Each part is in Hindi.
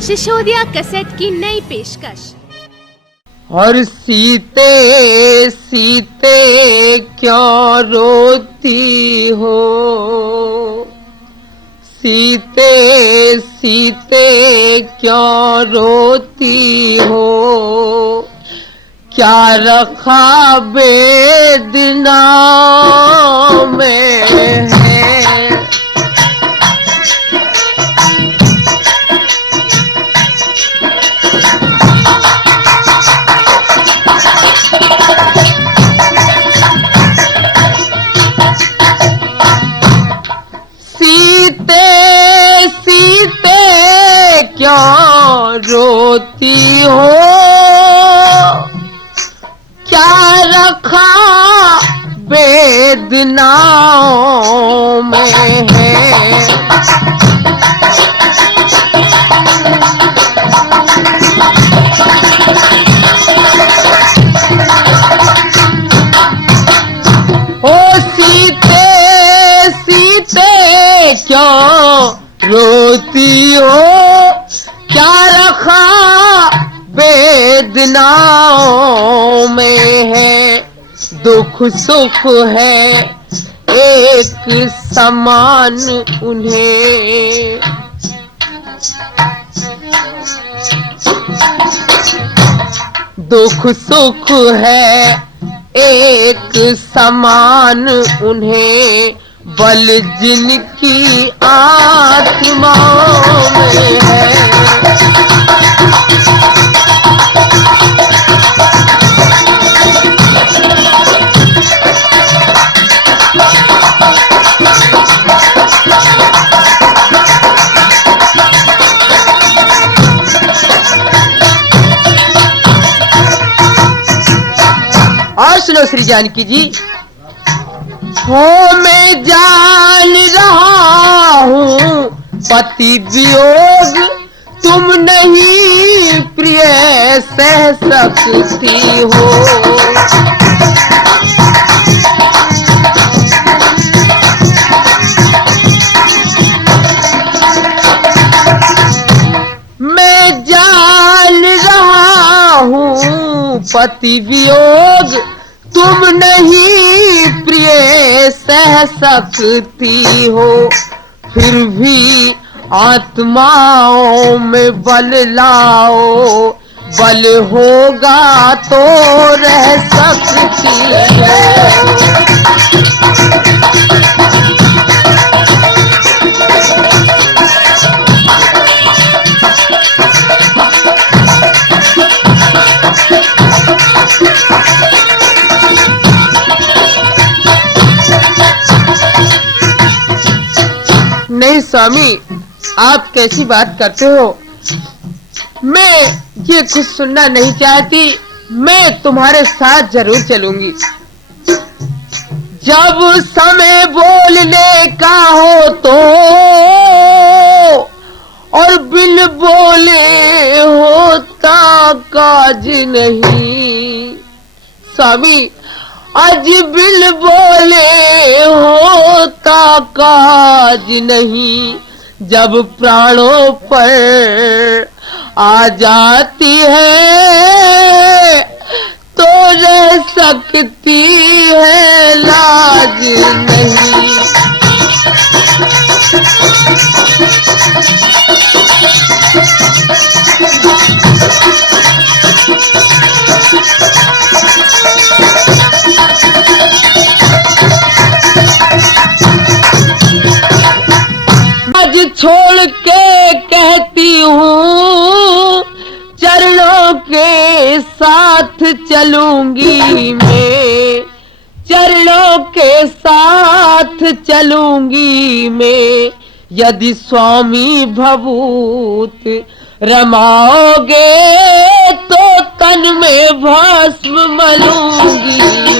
शिशोदिया कैसेट की नई पेशकश। और सीते सीते क्यों रोती हो, सीते सीते क्यों रोती हो, क्या रखा बेदना में है। सीते सीते क्यों रोती हो, क्या रखा वेदनाओं में है। ओ सीते सीते क्यों रोती हो, क्या रखा वेदनाओं में है। दुख सुख है एक समान उन्हें, दुख सुख है एक समान उन्हें, बल जिनकी आत्माओं में है। और सुनो श्री जानकी जी। हो मैं जान रहा हूँ पति वियोग तुम नहीं प्रिय सह सकती हो। मैं जान रहा हूँ पति वियोग तुम नहीं प्रिय सह सकती हो, फिर भी आत्माओं में बल लाओ, बल होगा तो रह सकती हो। नहीं स्वामी, आप कैसी बात करते हो। मैं ये कुछ सुनना नहीं चाहती, मैं तुम्हारे साथ जरूर चलूंगी। जब समय बोलने का हो तो और बिन बोले होता काज नहीं। स्वामी, आज बिल बोले होता काज नहीं, जब प्राणों पर आ जाती है तो रह सकती है लाज नहीं। आज छोड़ के कहती हूँ चरणों के साथ चलूंगी मैं, चरणों के साथ चलूंगी मैं। यदि स्वामी भभूत रमाओगे तो तन में भस्म मलूंगी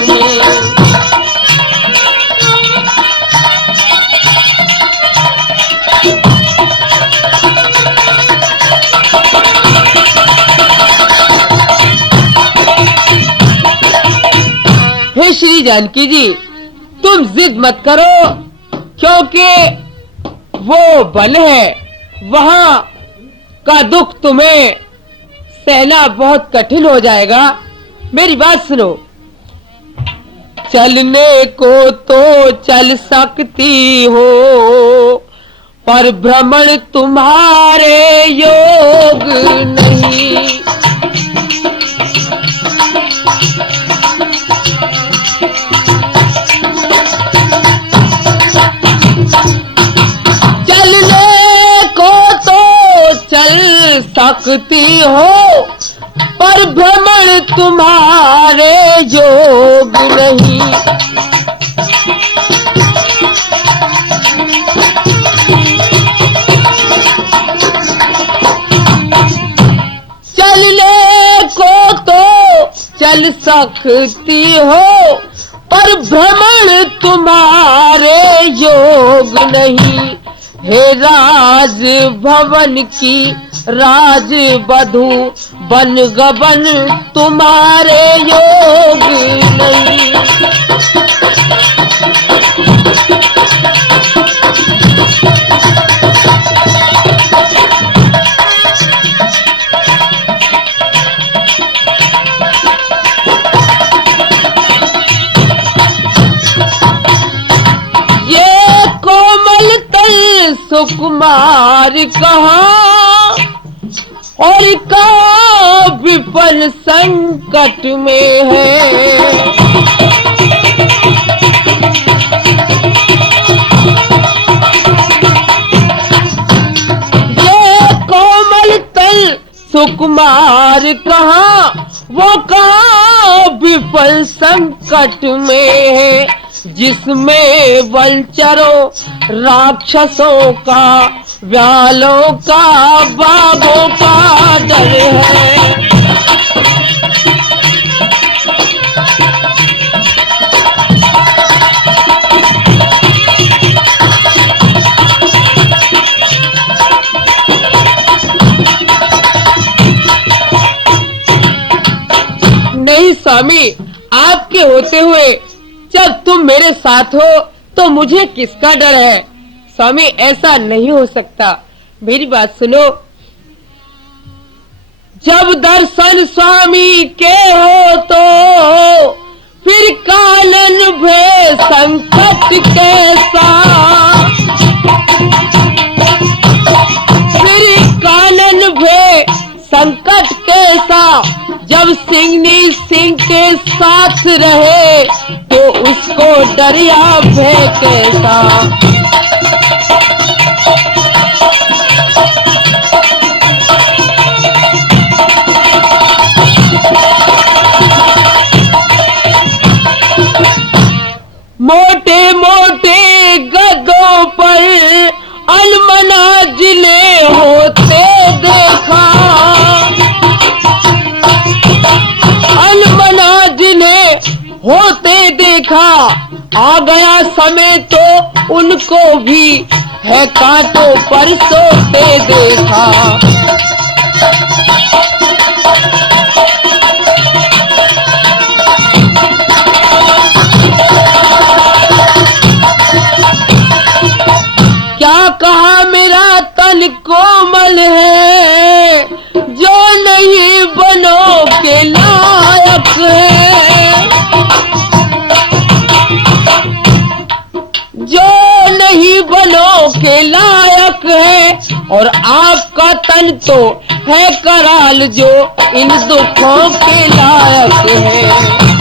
मैं। हे श्री जानकी जी, तुम जिद मत करो, क्योंकि वो बन है वहां का दुख तुम्हें सहना बहुत कठिन हो जाएगा। मेरी बात सुनो। चलने को तो चल सकती हो, पर भ्रमण तुम्हारे योग नहीं। सकती हो, पर भ्रमण तुम्हारे योग नहीं। चलने को तो चल सकती हो, पर भ्रमण तुम्हारे योग नहीं। हे राज भवन की राज बधू बन गबन तुम्हारे योग नहीं। ये कोमल तल सुकुमार कहाँ, और का विपल संकट में है। ये कोमल तल सुकुमार कहाँ, वो कहाँ विपल संकट में है। जिसमें वंचरों राक्षसों का, व्यालों का, बाघों का डर है। नहीं स्वामी, आपके होते हुए जब तुम मेरे साथ हो तो मुझे किसका डर है। स्वामी, ऐसा नहीं हो सकता। मेरी बात सुनो। जब दर्शन स्वामी के हो तो फिर कानन भय संकट कैसा। फिर कानन भय संकट कैसा। जब सिंहनी सिंह के साथ रहे तो उसको डरिया भय कैसा। मोटे मोटे गधों पर अलमना जिले होते देखा। अलमना जिन्हें होते देखा। आ गया समय तो उनको भी है कांटों पर सोते देखा। क्या कहा मेरा तन कोमल है, जो नहीं बनो के लायक है। जो नहीं बनो के लायक है। और आपका तन तो है कराल, जो इन दुखों के लायक है।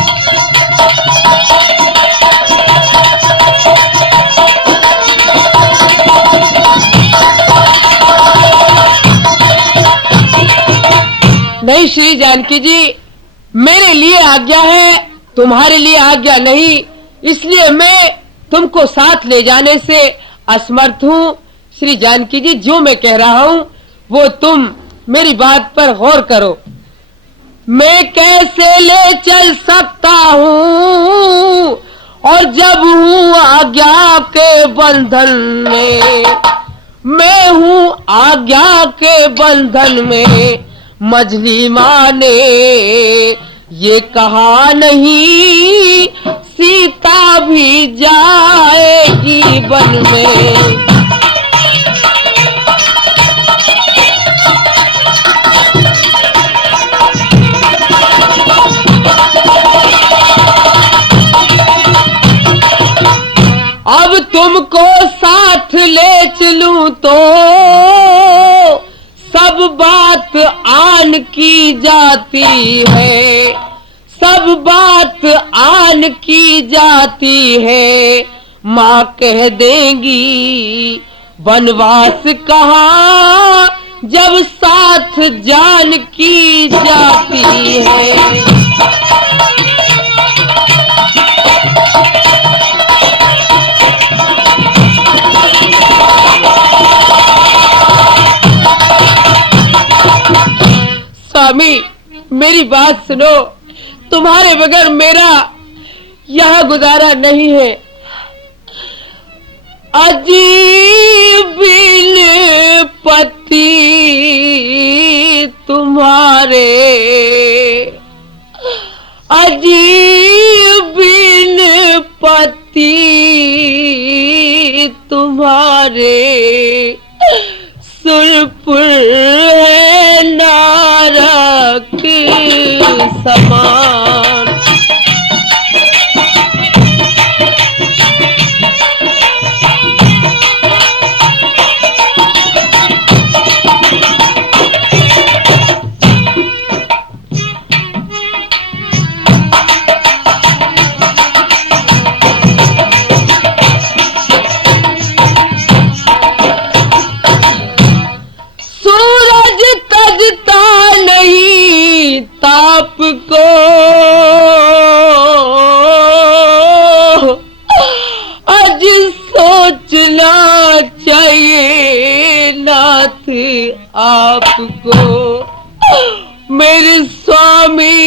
नहीं श्री जानकी जी, मेरे लिए आज्ञा है, तुम्हारे लिए आज्ञा नहीं। इसलिए मैं तुमको साथ ले जाने से असमर्थ हूँ। श्री जानकी जी, जो मैं कह रहा हूँ वो तुम मेरी बात पर गौर करो। मैं कैसे ले चल सकता हूँ, और जब हूँ आज्ञा के बंधन में। मैं हूँ आज्ञा के बंधन में। मजली माँ ने ये कहा नहीं, सीता भी जाएगी वन में। तुमको साथ ले चलूं तो सब बात आन की जाती है, सब बात आन की जाती है। माँ कह देंगी वनवास कहाँ जब साथ जान की जाती है। स्वामी मेरी बात सुनो, तुम्हारे बगैर मेरा यहाँ गुजारा नहीं है। अजीब पति तुम्हारे, अजीब पति तुम्हारे, सुरपुर है नारक समान। ताप को आज सोचना चाहिए नाथ आपको। मेरे स्वामी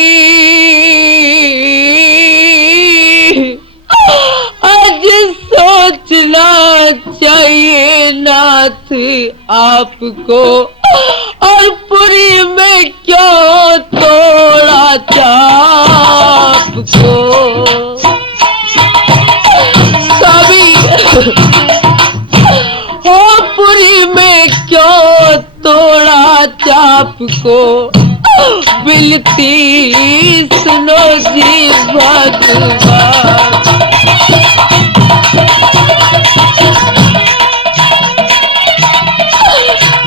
आज सोचना चाहिए नाथ आपको। और पुरी में क्यों तोड़ा चाप को। स्वामी हो पुरी में क्यों तोड़ा चाप को। बिलती सुनो जी भगवान।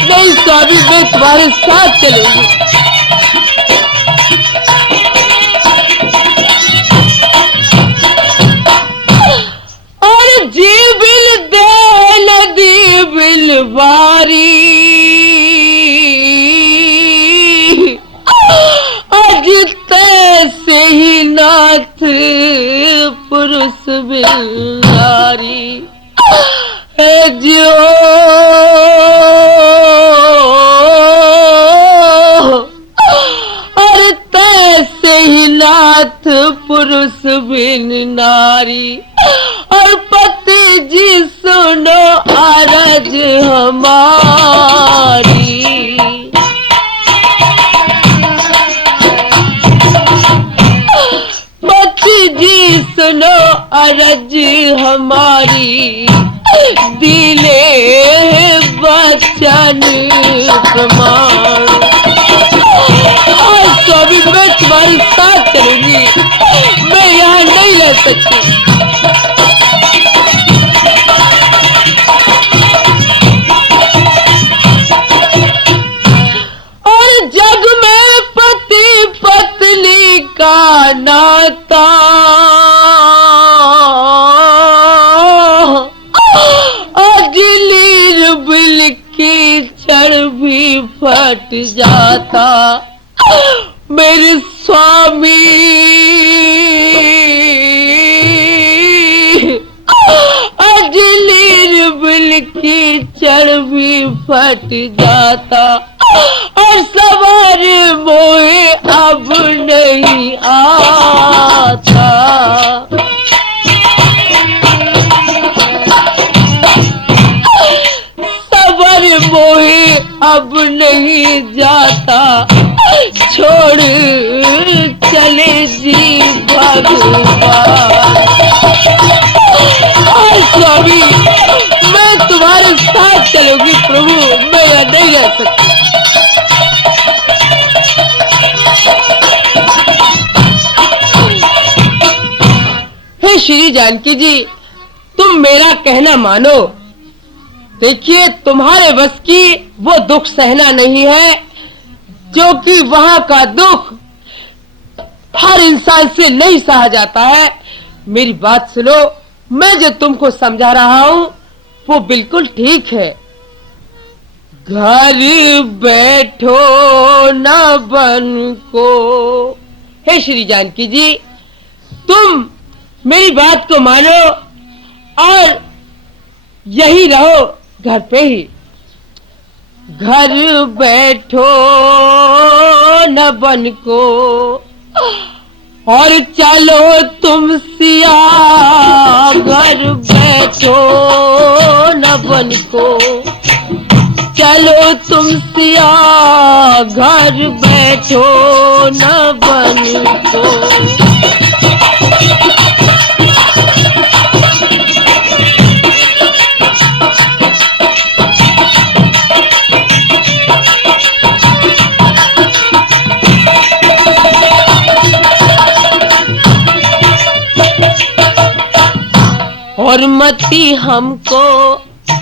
नहीं स्वामी मैं तुम्हारे साथ चलूंगी। और जी बिल दे नदी बिल बारी। आज तैसे ही नाथ पुरुष बिलारी है जो। और तैसे ही नाथ पुरुष बिन नारी। और पति जी सुनो अरज हमारी। पति जी सुनो अरज हमारी। दिले वचन प्रमाण। आज तो अभी मैं तुम्हारे साथ चलूंगी, मैं यहाँ नहीं रह सकती। और जग में पति पत्नी का नाता अजलीर बिल की छड़ भी फट जाता। मेरे स्वामी अजलीर बिल की छड़ भी फट जाता। और सवार मोहे अब नहीं आता। सवार मोहे अब नहीं जाता। छोड़ चले जी भगवान। स्वामी मैं तुम्हारे साथ चलूंगी प्रभु, मैं यहाँ नहीं रह सकती। हे श्री जानकी जी तुम मेरा कहना मानो। देखिए, तुम्हारे बस की वो दुख सहना नहीं है, क्योंकि वहां का दुख हर इंसान से नहीं सहा जाता है। मेरी बात सुनो, मैं जो तुमको समझा रहा हूं वो बिल्कुल ठीक है। घर बैठो न बन को। हे श्री जानकी जी, तुम मेरी बात को मानो और यही रहो घर पे ही। घर बैठो न बन को और चलो तुम सिया। घर बैठो न बन को, चलो तुम सिया। घर बैठो न बन को। और मती हमको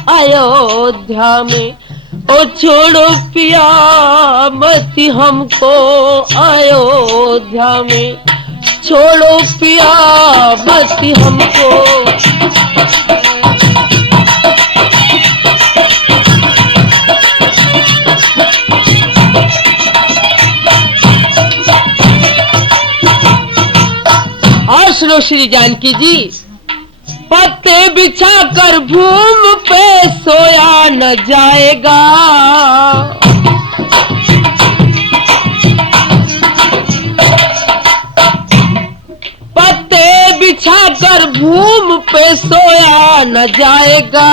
अयोध्या में, ओ छोड़ो पिया मती हमको अयोध्या में। छोड़ो पिया मती हमको। और सुनो श्री जानकी जी, पत्ते बिछा कर भूमि पे सोया न जाएगा। पत्ते बिछा कर भूमि पे सोया न जाएगा।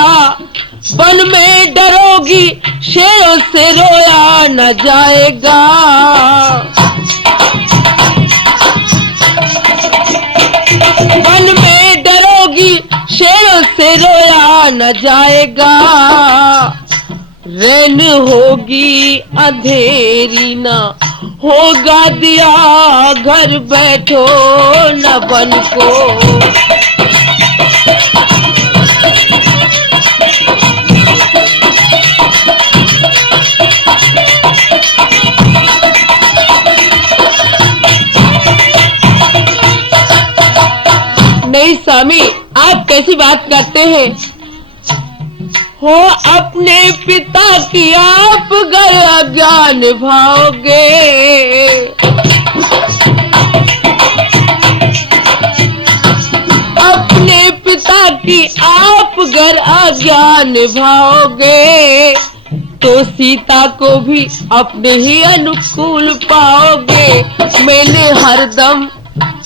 वन में डरोगी शेरों से रोया न जाएगा। वन में डरोगी शेरों से रोया न जाएगा। रैन होगी अंधेरी ना होगा दिया। घर बैठो न बन को। नहीं स्वामी, आप कैसी बात करते हैं? हो अपने पिता की आप गया ज्ञान भाओगे। अपने पिता की आप घर अज्ञान भाओगे, तो सीता को भी अपने ही अनुकूल पाओगे। मैंने हरदम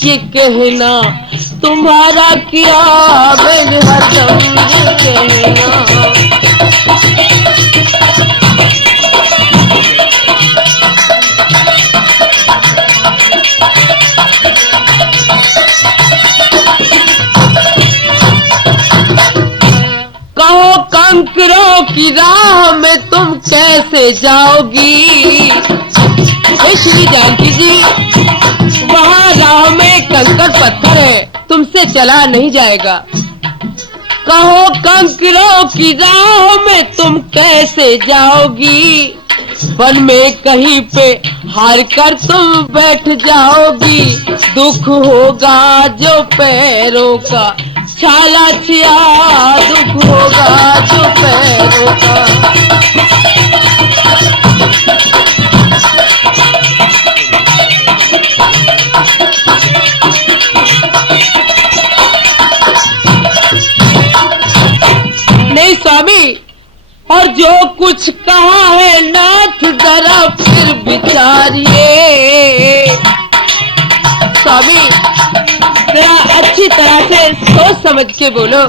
ये कहना तुम्हारा किया। मैंने हरदम ये कहना। कहो कंकरों की राह में तुम कैसे जाओगी। श्री जानकी जी, वहाँ राह में कंकर पत्थर है, तुमसे चला नहीं जाएगा। कहो कंकरों की राह में तुम कैसे जाओगी। वन में कहीं पे हार कर तुम बैठ जाओगी। दुख होगा जो पैरों का छाला छिया। दुख होगा जो पैरों का। नहीं स्वामी, और जो कुछ कहा है नाथ जरा फिर विचारिए। स्वामी, जरा अच्छी तरह से सोच समझ के बोलो।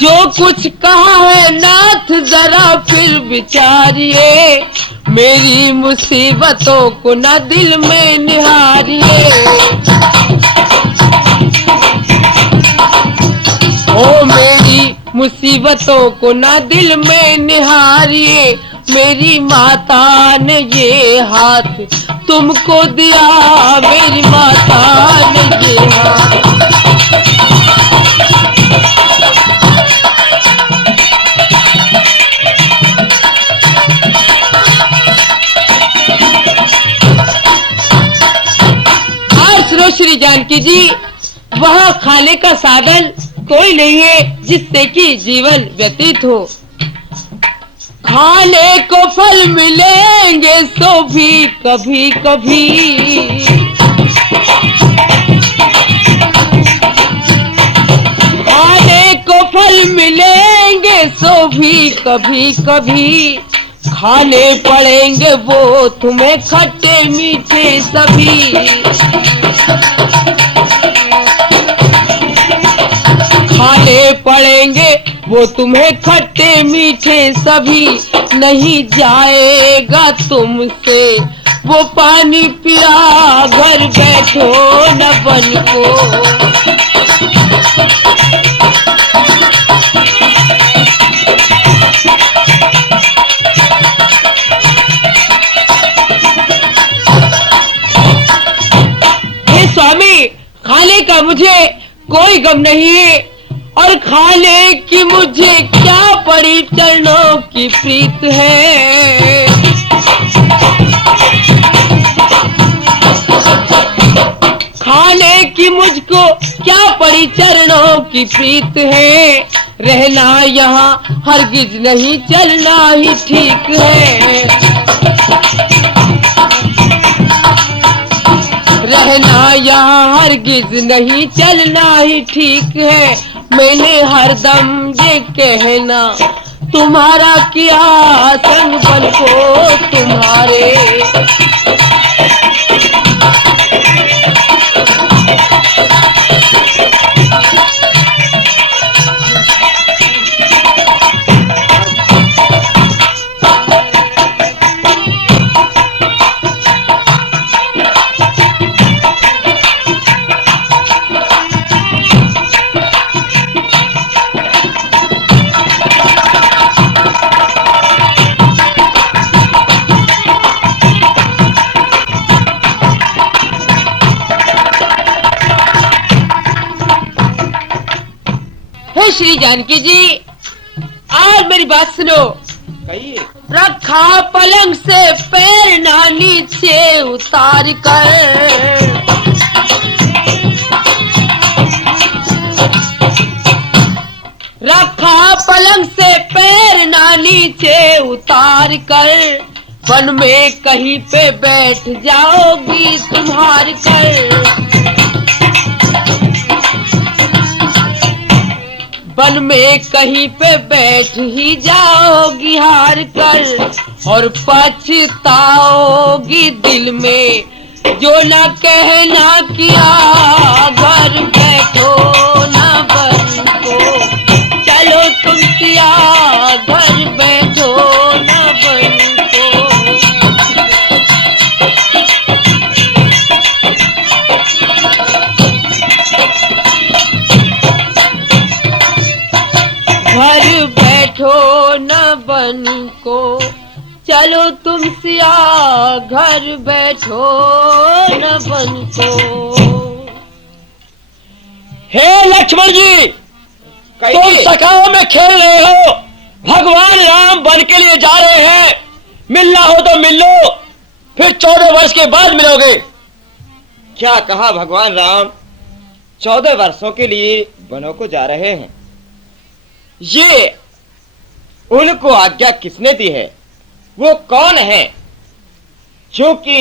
जो कुछ कहा है नाथ जरा फिर विचारिए। मेरी मुसीबतों को न दिल में निहारिए। ओ मेरी मुसीबतों को न दिल में निहारिए। मेरी माता ने ये हाथ तुमको दिया। मेरी माता ने ये हाथ सुनो श्री जानकी जी, वहाँ खाने का साधन कोई नहीं है जिससे कि जीवन व्यतीत हो। खाने को फल मिलेंगे सो भी कभी कभी, खाने को फल मिलेंगे सो भी कभी कभी, खाने पड़ेंगे वो तुम्हें खट्टे मीठे सभी। खाने पड़ेंगे वो तुम्हें खट्टे मीठे सभी, नहीं जाएगा तुमसे वो पानी पिया, घर बैठो न बन को। स्वामी, खाने का मुझे कोई गम नहीं है, और खाने की मुझे क्या पड़ी, चरणों की प्रीत है। खाने की मुझको क्या पड़ी, चरणों की प्रीत है। रहना यहाँ हरगिज नहीं, चलना ही ठीक है। रहना यहाँ हरगिज नहीं, चलना ही ठीक है। मैंने हरदम ये कहना तुम्हारा किया, संग बन को तुम्हारे। श्री जानकी जी, आज मेरी बात सुनो। कहिए। रखा पलंग से पैर ना नीचे उतार कर, रखा पलंग से पैर ना नीचे उतार कर, वन में कहीं पे बैठ जाओगी तुम्हार कर। वन में कहीं पे बैठ ही जाओगी हार कर, और पछताओगी दिल में जो ना कहना किया, घर बैठो ना बन को। चलो तुम किया, घर बैठो ना बन को। घर बैठो न बन को, चलो तुम सिया, घर बैठो न बन को। हे लक्ष्मण जी, तुम सखाओं में खेल रहे हो, भगवान राम वन के लिए जा रहे हैं। मिलना हो तो मिल लो, फिर 14 वर्ष के बाद मिलोगे। क्या कहा भगवान राम? 14 वर्षों के लिए वनों को जा रहे हैं। ये उनको आज्ञा किसने दी है? वो कौन है जो कि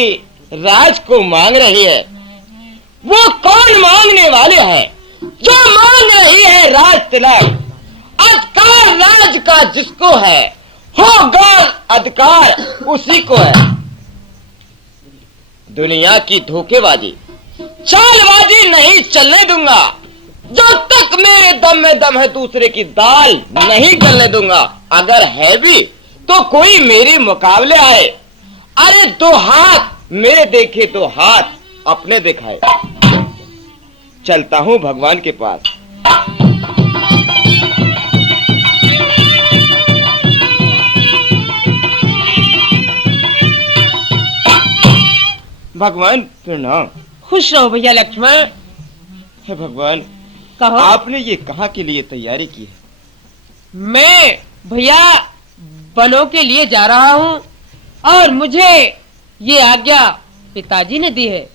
राज को मांग रही है? वो कौन मांगने वाले हैं? जो मांग रही है राज तिलक। अधिकार राज का जिसको है, होगा अधिकार उसी को है। दुनिया की धोखेबाजी, चालबाजी नहीं चलने दूंगा। जब तक मेरे दम में दम है, दूसरे की दाल नहीं गलने दूंगा। अगर है भी तो कोई मेरे मुकाबले आए। अरे 2 हाथ मेरे देखे तो हाथ अपने दिखाए। चलता हूं भगवान के पास। भगवान प्रणाम। खुश रहो भैया लक्ष्मण। हे भगवान, कहो। आपने ये कहाँ के लिए तैयारी की है? मैं भैया बनों के लिए जा रहा हूँ और मुझे ये आज्ञा पिताजी ने दी है।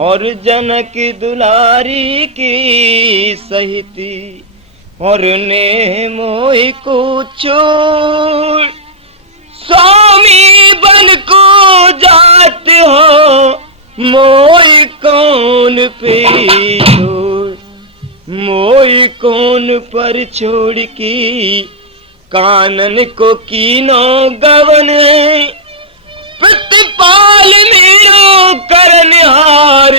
और जनक दुलारी की सहिती और ने मोहि को छोड़ स्वामी बन को जाते हो मोहि कौन पे छोड़ मोहि कौन पर छोड़ की कानन को कीनो गवन प्रतिपाल मेरो करनहार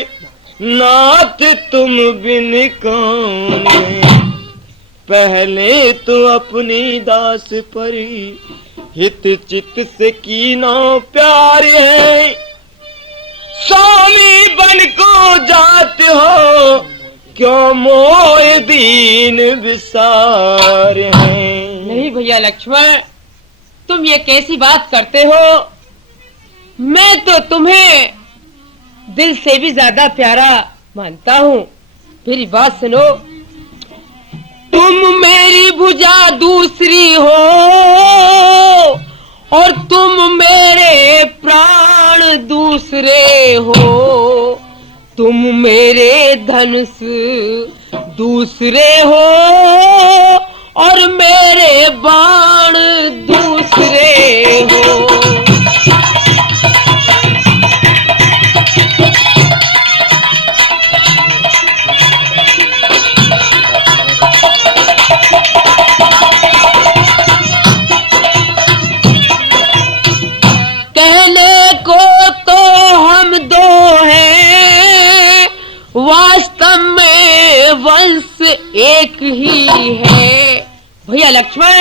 नाथ तुम बिन कौन पहले तो अपनी दास पर हित चित से कीना प्यार है स्वामी बन को जाते हो क्यों मोह दीन विसार है। नहीं भैया लक्ष्मण, तुम ये कैसी बात करते हो? मैं तो तुम्हें दिल से भी ज्यादा प्यारा मानता हूँ। मेरी बात सुनो, तुम मेरी भुजा दूसरी हो और तुम मेरे प्राण दूसरे हो, तुम मेरे धनुष दूसरे हो और मेरे बाण दूसरे हो। कहने को तो हम दो हैं, वास्तव में वंश एक ही है। भैया लक्ष्मण,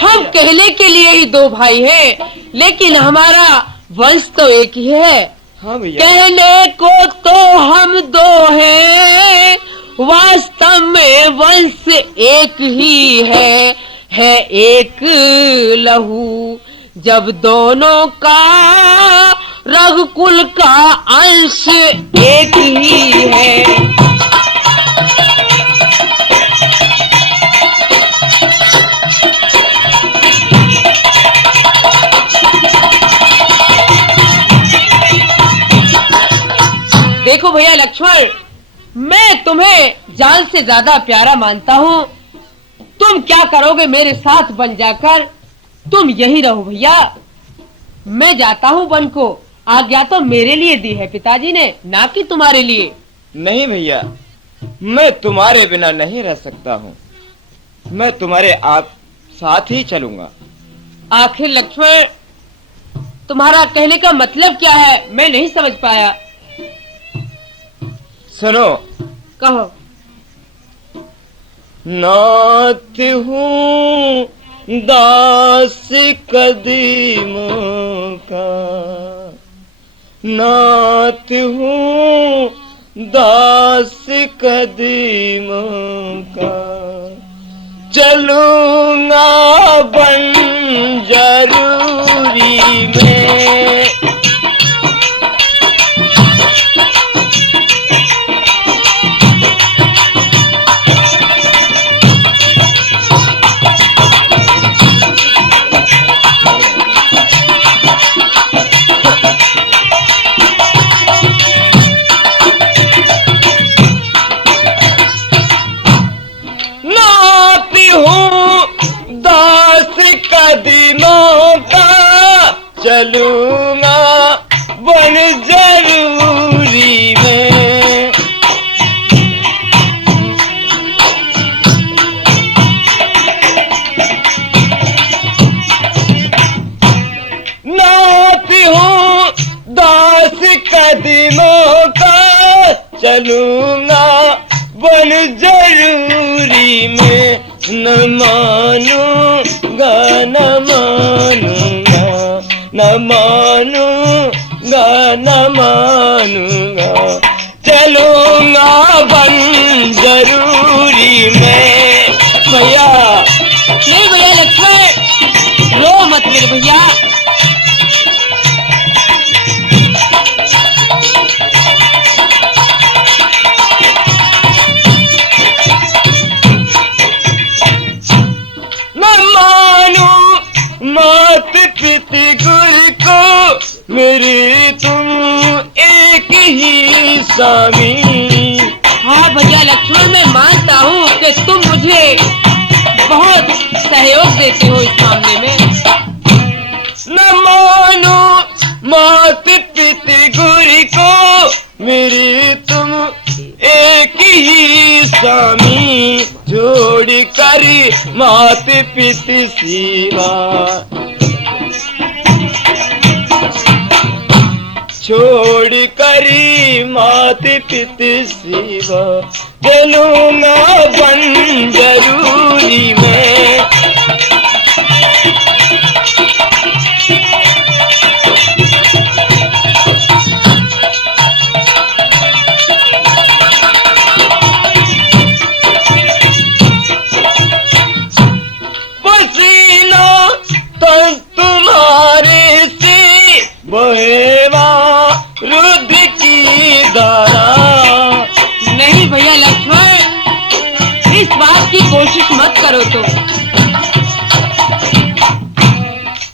हम कहने के लिए ही दो भाई हैं, लेकिन हमारा वंश तो एक ही है। हाँ भैया। कहने को तो हम दो हैं, वास्तव में वंश एक ही है एक लहू जब दोनों का रघुकुल का अंश एक ही है। देखो भैया लक्ष्मण, मैं तुम्हें जान से ज्यादा प्यारा मानता हूँ। तुम क्या करोगे मेरे साथ बन जाकर? तुम यही रहो भैया, मैं जाता हूँ वन को। आज्ञा तो मेरे लिए दी है पिताजी ने, ना कि तुम्हारे लिए। नहीं भैया, मैं तुम्हारे बिना नहीं रह सकता हूँ, मैं तुम्हारे आप साथ ही चलूंगा। आखिर लक्ष्मण, तुम्हारा कहने का मतलब क्या है? मैं नहीं समझ पाया। सुनो। कहो। नाथ हूँ दास कदीमों का, नाथ हूँ दास कदीमों का, चलूंगा बन जरूरी में। कदमों का चलूंगा बन जरूरी में। नाथ हूँ दास कदमों का चलूंगा बन जरूरी में। न मानूंगा न मानूंगा न मानूंगा न मानूंगा, चलूंगा बन जरूरी में। भैया नहीं भैया लक्ष्मण, रो मत मेरे भैया। मानो मात पिता गुरु को मेरी तुम एक ही स्वामी। हाँ भैया लक्ष्मण, मैं मानता हूँ कि तुम मुझे बहुत सहयोग देते हो इस मामले में। न मानो मात पिता गुरु को मेरी तुम एक ही स्वामी। जोड़ कर मात पिता सेवा छोड़ करी मात पिता सेवा चलूंगा बन जरूरी में। पसीना तो तुम्हारे से बहेवा रुद्र की धारा। नहीं भैया लक्ष्मण, इस बात की कोशिश मत करो तुम।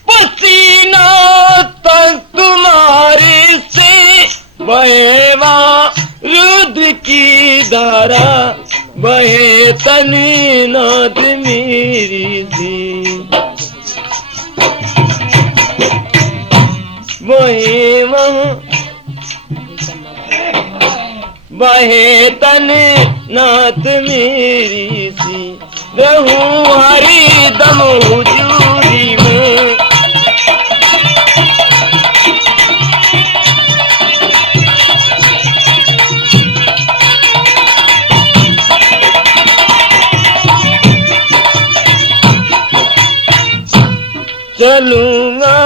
पसीना तन तुम्हारे से बहेवा रुद्र की धारा। बहे तनी नाद मेरी सी बहे बहे तन नाथ मेरी सी रहूं हरि दम हुजूरी में। चलूंगा।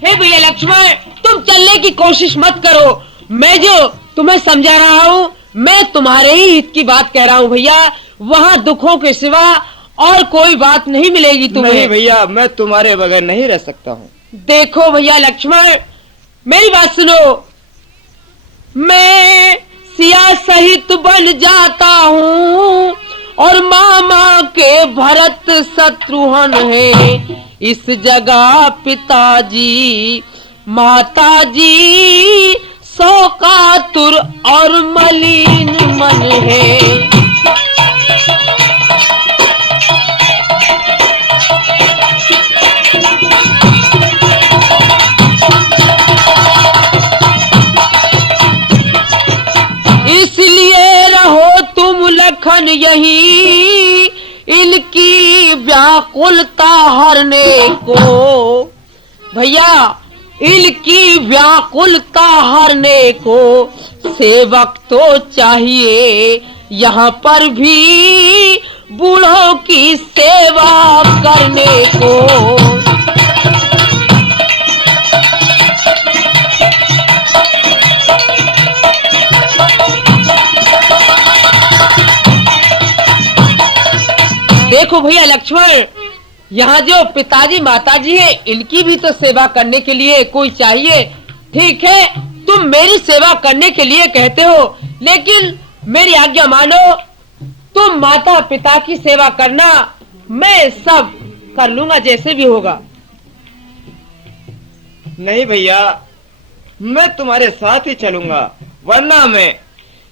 हे भैया लक्ष्मण, तुम चलने की कोशिश मत करो। मैं जो तुम्हें समझा रहा हूँ, मैं तुम्हारे ही हित की बात कह रहा हूँ भैया। वहाँ दुखों के सिवा और कोई बात नहीं मिलेगी तुम्हें। नहीं भैया, मैं तुम्हारे बगैर नहीं रह सकता हूँ। देखो भैया लक्ष्मण, मेरी बात सुनो। मैं सिया सहित बन जाता हूँ और मामा के भरत शत्रुघ्न है। इस जगह पिताजी माताजी शोकातुर और मलिन मन है। इसलिए रहो तुम लखन यही इनकी व्याकुलता हरने को। भैया, इनकी व्याकुलता हरने को सेवक तो चाहिए। यहाँ पर भी बूढ़ों की सेवा करने को। देखो भैया लक्ष्मण, यहाँ जो पिताजी माताजी है, इनकी भी तो सेवा करने के लिए कोई चाहिए। ठीक है, तुम मेरी सेवा करने के लिए कहते हो, लेकिन मेरी आज्ञा मानो। तुम माता पिता की सेवा करना, मैं सब कर लूंगा जैसे भी होगा। नहीं भैया, मैं तुम्हारे साथ ही चलूंगा, वरना मैं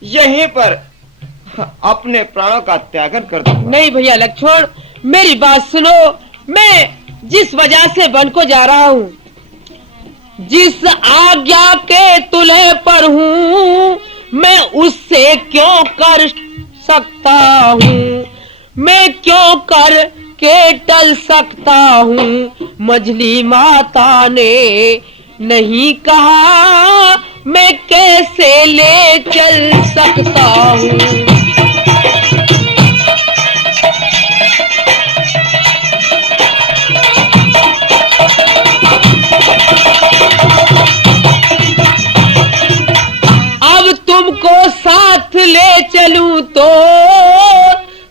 यहीं पर अपने प्राणों का त्यागन कर दूंगा। नहीं भैया लक्ष्मण, मेरी बात सुनो। मैं जिस वजह से वन को जा रहा हूँ, जिस आज्ञा के तुल्हे पर हूँ, मैं उससे क्यों कर सकता हूँ। मैं क्यों कर के टल सकता हूँ। मझली माता ने नहीं कहा, मैं कैसे ले चल सकता हूँ। अब तुमको साथ ले चलूं तो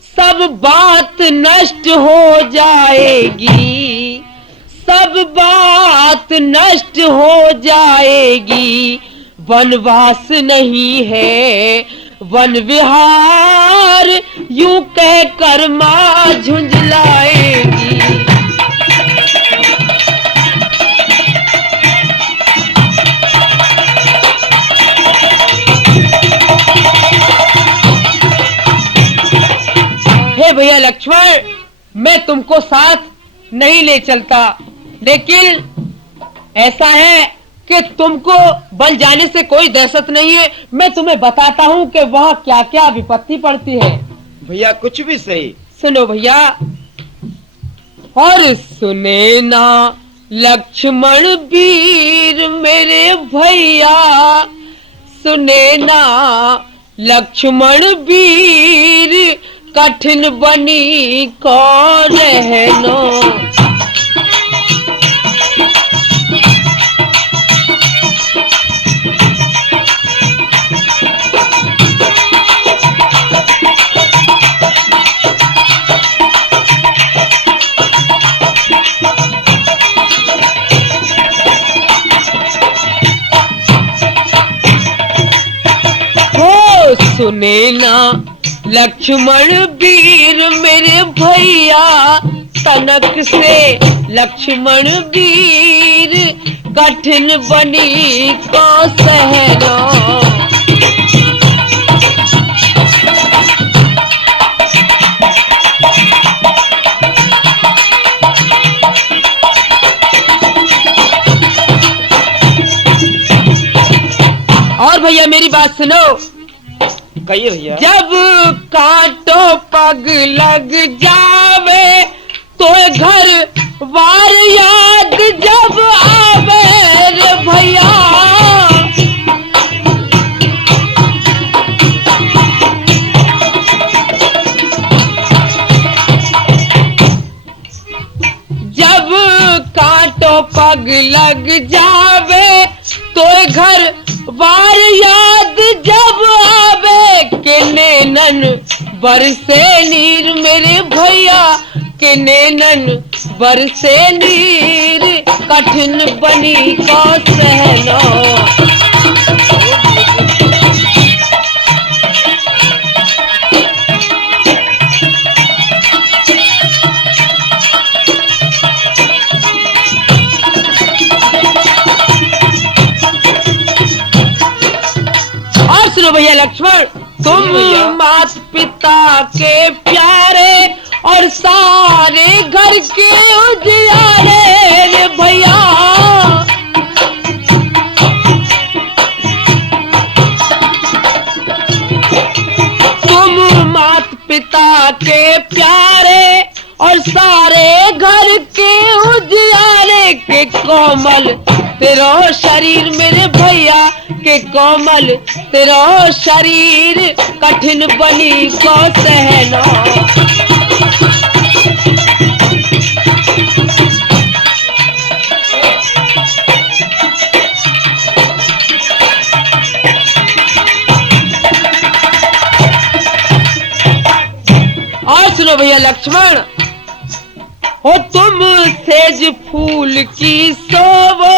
सब बात नष्ट हो जाएगी। सब बात नष्ट हो जाएगी। वनवास नहीं है वन विहार, यूं कह कर माँ झुंझलाएगी। हे भैया लक्ष्मण, मैं तुमको साथ नहीं ले चलता, लेकिन ऐसा है कि तुमको बन जाने से कोई दहशत नहीं है। मैं तुम्हें बताता हूँ कि वहाँ क्या क्या विपत्ति पड़ती है। भैया कुछ भी सही। सुनो भैया। और सुने ना लक्ष्मण वीर मेरे भैया, सुने ना लक्ष्मण वीर, कठिन बनी को रहनो। सुने ना लक्ष्मण वीर मेरे भैया, तनक से लक्ष्मण वीर, कठिन बनी को सहनो। और भैया मेरी बात सुनो। कहिए भैया। जब कांटो पग लग जावे, तो घर वार याद जब आवे रे भैया। जब कांटो पग लग जावे, तो घर वार याद जब आवे, के नैनन बरसे नीर मेरे भैया, के नैनन बरसे नीर, कठिन बनी को सहनो। और सुनो भैया लक्ष्मण, तुम मात पिता के प्यारे और सारे घर के उजियारे रे भैया। तुम मात पिता के प्यारे और सारे घर के उजियारे, के कोमल तेरा शरीर मेरे भैया, के कोमल तेरा शरीर, कठिन बनी को सहनो। और सुनो भैया लक्ष्मण, हो तुम सेज फूल की सोवो,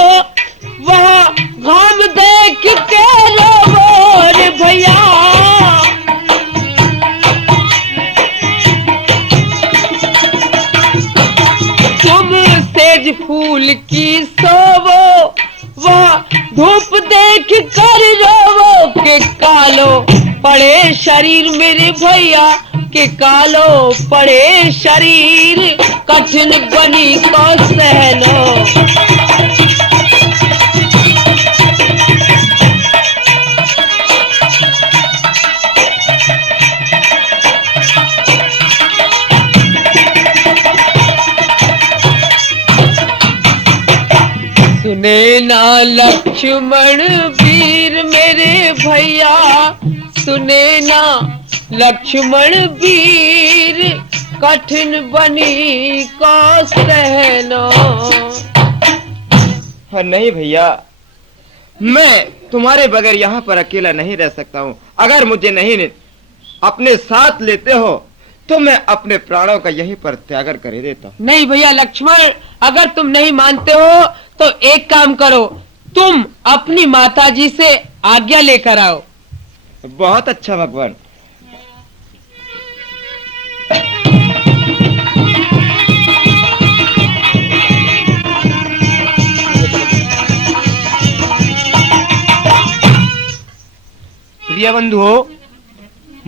वहाँ घाम देख के रोवो रे भैया। तुम सेज फूल की सोवो, वहाँ धूप देख कर रोवो, के कालो पड़े शरीर मेरे भैया, के कालो पड़े शरीर, कठिन बनी को सहनो। सुने ना लक्ष्मण वीर मेरे भैया, सुने ना लक्ष्मण वीर, कठिन बनी को सहनो। हाँ नहीं भैया, मैं तुम्हारे बगैर यहाँ पर अकेला नहीं रह सकता हूँ। अगर मुझे नहीं अपने साथ लेते हो तो मैं अपने प्राणों का यहीं पर त्याग कर देता हूँ। नहीं भैया लक्ष्मण, अगर तुम नहीं मानते हो तो एक काम करो, तुम अपनी माताजी से आज्ञा लेकर आओ। बहुत अच्छा भगवान। प्रिय बंधुओं,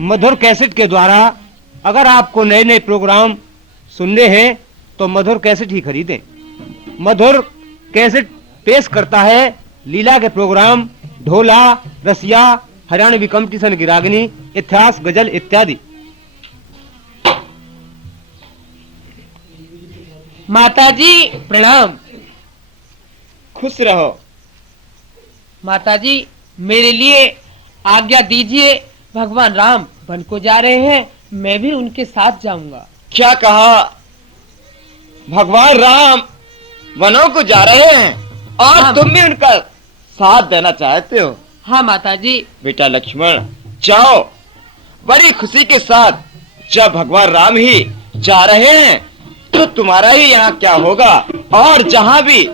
मधुर कैसेट के द्वारा अगर आपको नए नए प्रोग्राम सुनने हैं तो मधुर कैसेट ही खरीदें। मधुर कैसेट पेश करता है लीला के प्रोग्राम, ढोला, रसिया, हरियाणवी कंपटीशन की रागनी, इतिहास, गजल इत्यादि। माताजी प्रणाम। खुश रहो। माताजी मेरे लिए आज्ञा दीजिए, भगवान राम वन को जा रहे हैं, मैं भी उनके साथ जाऊंगा। क्या कहा? भगवान राम वनों को जा रहे हैं और हाँ। तुम भी उनका साथ देना चाहते हो? हाँ माताजी। बेटा लक्ष्मण, जाओ बड़ी खुशी के साथ। जब भगवान राम ही जा रहे हैं तो तुम्हारा ही यहाँ क्या होगा, और जहाँ भी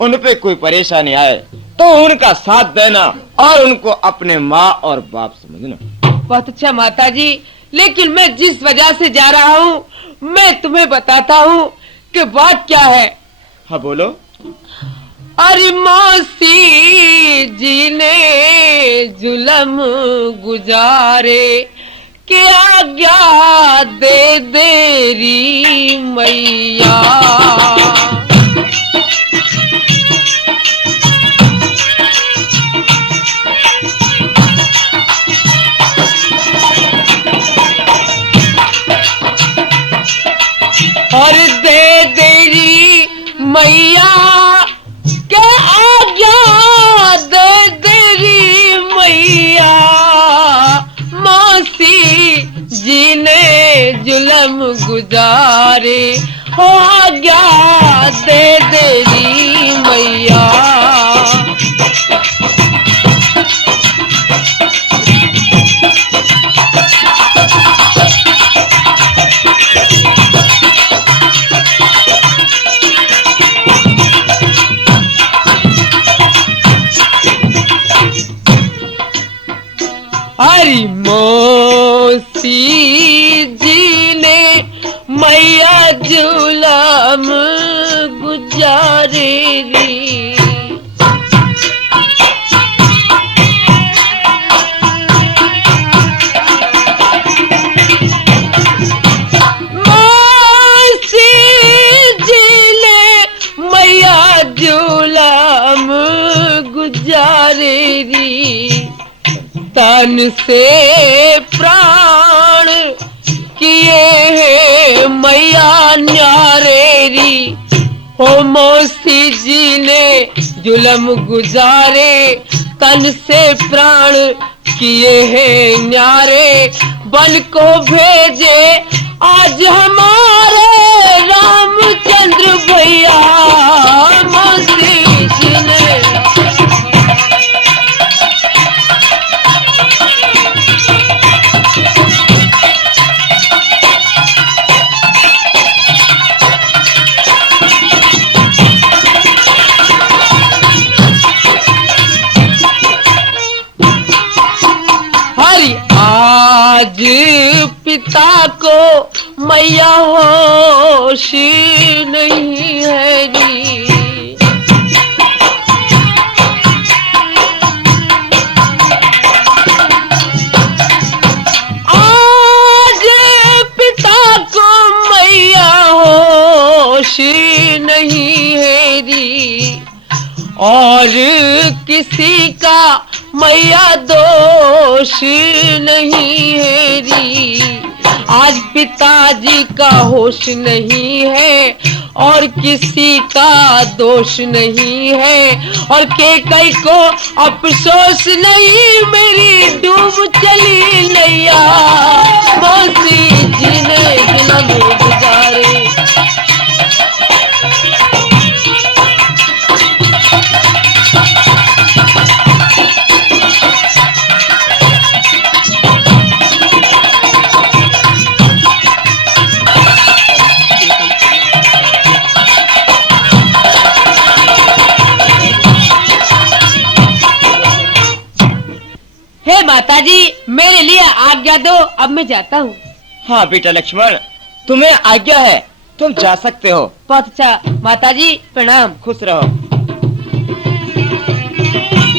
उन पे कोई परेशानी आए तो उनका साथ देना और उनको अपने माँ और बाप समझना। बहुत अच्छा माताजी, लेकिन मैं जिस वजह से जा रहा हूँ मैं तुम्हें बताता हूँ कि बात क्या है। हाँ बोलो। अरे मौसी जी ने जुलम गुजारे, के आज्ञा दे देरी मैया। और दे देरी मैया के आज्ञा दे देरी मैया। मौसी जी ने जुलम गुजारे, हो आज्ञा दे देरी मैया। हरी मौसी जी ने मैया जुलम गुजारे री। मौसी जी ने मैया जुलम गुजारे री। तन से प्राण किए है मैया न्यारेरी। हो मौसी जी ने जुलम गुजारे, तन से प्राण किए हैं न्यारे। बन को भेजे आज हमारे रामचंद्र भैया। मौसी जी ने आज पिता को मैया होश नहीं है जी। आज पिता को मैया होश नहीं है जी, और किसी का मैया दोष नहीं है री। आज पिताजी का होश नहीं है और किसी का दोष नहीं है, और के कई को अफसोस नहीं, मेरी डूब चली नैया। मौसी जी ने जुलम गुजारे। माताजी, मेरे लिए आज्ञा दो, अब मैं जाता हूँ। हाँ बेटा लक्ष्मण, तुम्हें आज्ञा है, तुम जा सकते हो। बहुत अच्छा माताजी, प्रणाम। खुश रहो।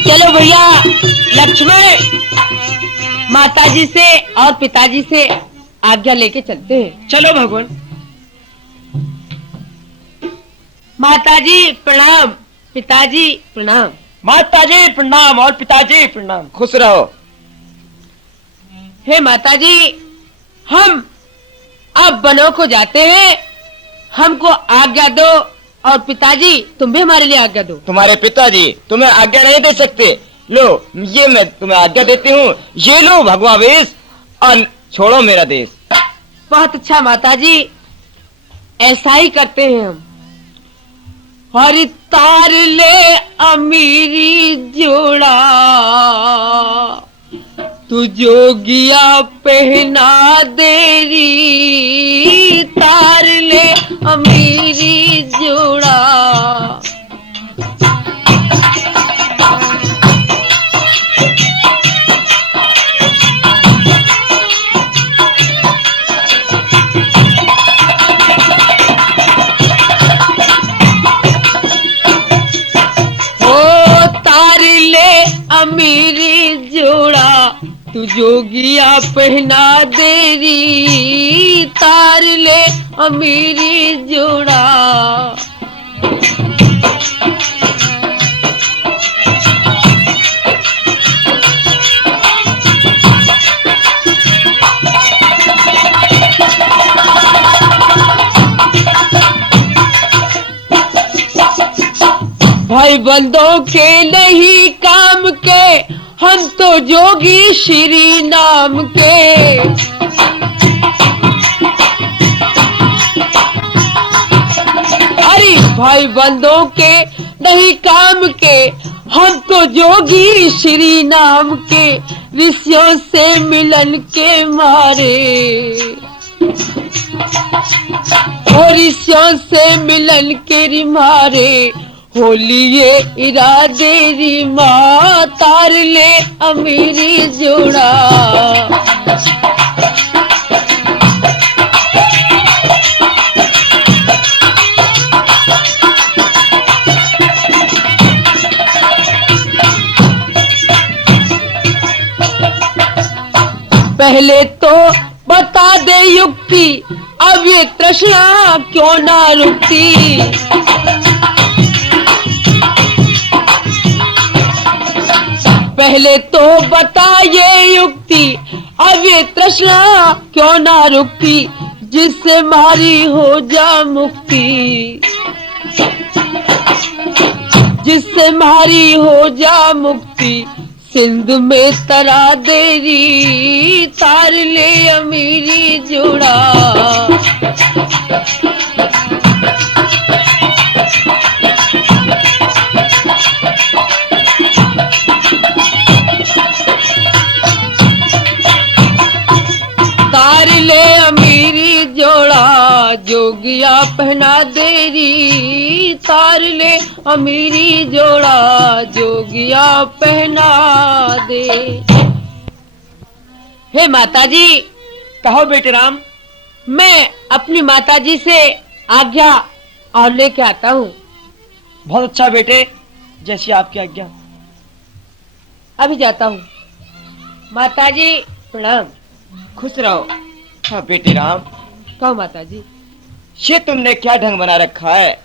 चलो भैया लक्ष्मण, माताजी से और पिताजी से आज्ञा लेके चलते हैं। चलो भगवान। माताजी प्रणाम, पिताजी प्रणाम। माताजी प्रणाम और पिताजी प्रणाम। खुश रहो। हे माताजी, हम अब वनों को जाते हैं, हमको आज्ञा दो, और पिताजी तुम भी हमारे लिए आज्ञा दो। तुम्हारे पिताजी तुम्हें आज्ञा नहीं दे सकते। लो, ये मैं तुम्हें आज्ञा देती हूँ, ये लो भगवावेश और छोड़ो मेरा देश। बहुत अच्छा माताजी, ऐसा ही करते हैं हम। हरि तार ले अमीरी जोड़ा, तू जोगिया पहना देरी, तार ले अमीरी जोड़ा। अमीरी जोड़ा, तू जोगिया पहना देरी, तार ले अमीरी जोड़ा। भाई बंदों के नहीं काम के, हम तो जोगी श्री नाम के। अरे भाई बंदों के नहीं काम के, हम तो जोगी श्री नाम के, ऋषियों से मिलन के मारे, और ऋषियों से मिलन के मारे, होलिए इरादे री माँ, तार ले अमीरी जोड़ा। पहले तो बता दे युक्ति, अब ये तृष्णा क्यों ना रुकती। पहले तो बता ये युक्ति, अब ये तृष्णा क्यों ना रुकती, जिससे मारी हो जा मुक्ति, जिससे मारी हो जा मुक्ति। सिंध में तरा देरी, तार ले अमीरी जोड़ा। तार ले अमीरी जोड़ा, जोगिया पहना देरी, तार ले अमीरी जोड़ा, जोगिया पहना दे। हे माताजी। कहो बेटे राम। मैं अपनी माताजी से आज्ञा और लेके आता हूँ। बहुत अच्छा बेटे, जैसी आपकी आज्ञा। अभी जाता हूँ। माताजी प्रणाम। खुश रहो। हाँ बेटे राम। कहो माताजी। ये तुमने क्या ढंग बना रखा है,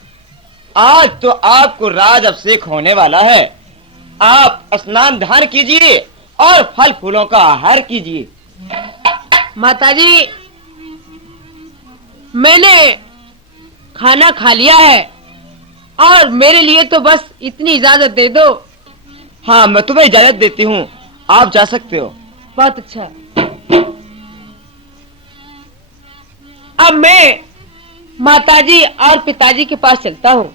आज तो आपको राज अभिषेक होने वाला है। आप स्नान ध्यान कीजिए और फल फूलों का आहार कीजिए। माताजी, मैंने खाना खा लिया है, और मेरे लिए तो बस इतनी इजाजत दे दो। हाँ, मैं तुम्हें इजाजत देती हूँ, आप जा सकते हो। बहुत अच्छा। अब मैं माताजी और पिताजी के पास चलता हूँ।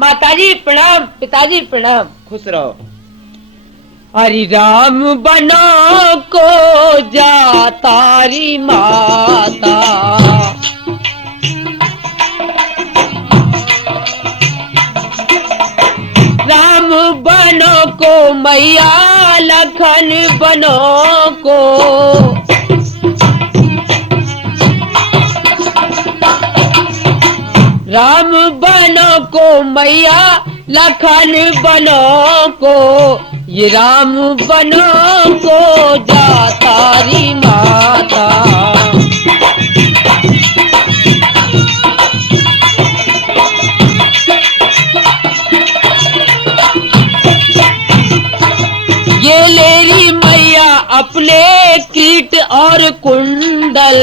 माताजी प्रणाम, पिताजी प्रणाम। खुश रहो। हरि राम बनो को जा तारी माता, राम बनो को मैया लखन बनो को, राम बनो को मैया लखन बनो को, ये राम बनो को जा तारी माता। ये लेरी मैया अपने कीट और कुंडल,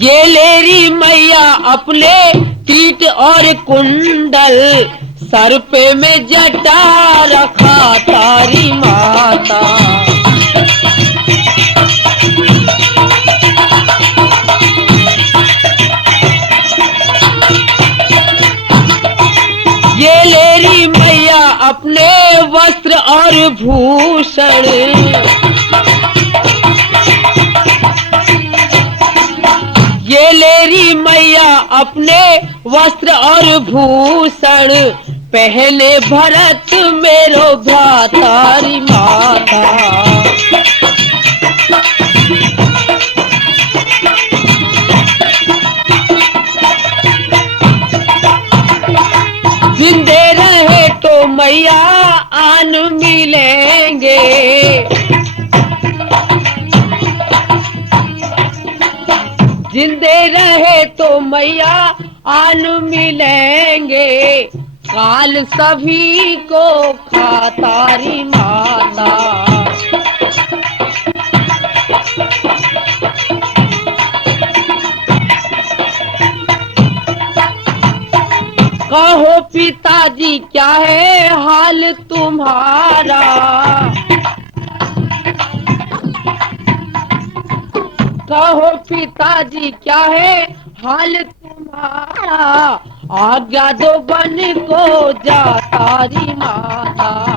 ये लेरी मैया अपने कीट और कुंडल, सर पे में जटा रखा तारी माता। ये लेरी मैया अपने वस्त्र और भूषण, ये लेरी मैया अपने वस्त्र और भूषण, पहले भरत मेरो भ्रातारी माता। जिंदे रहे तो मैया आन मिलेंगे, जिंदे रहे तो मैया आन मिलेंगे, काल सभी को खातारी माता। कहो पिताजी क्या है हाल तुम्हारा, कहो पिताजी क्या है हाल तुम्हारा, आज्ञा दो बन को जा तारी माता।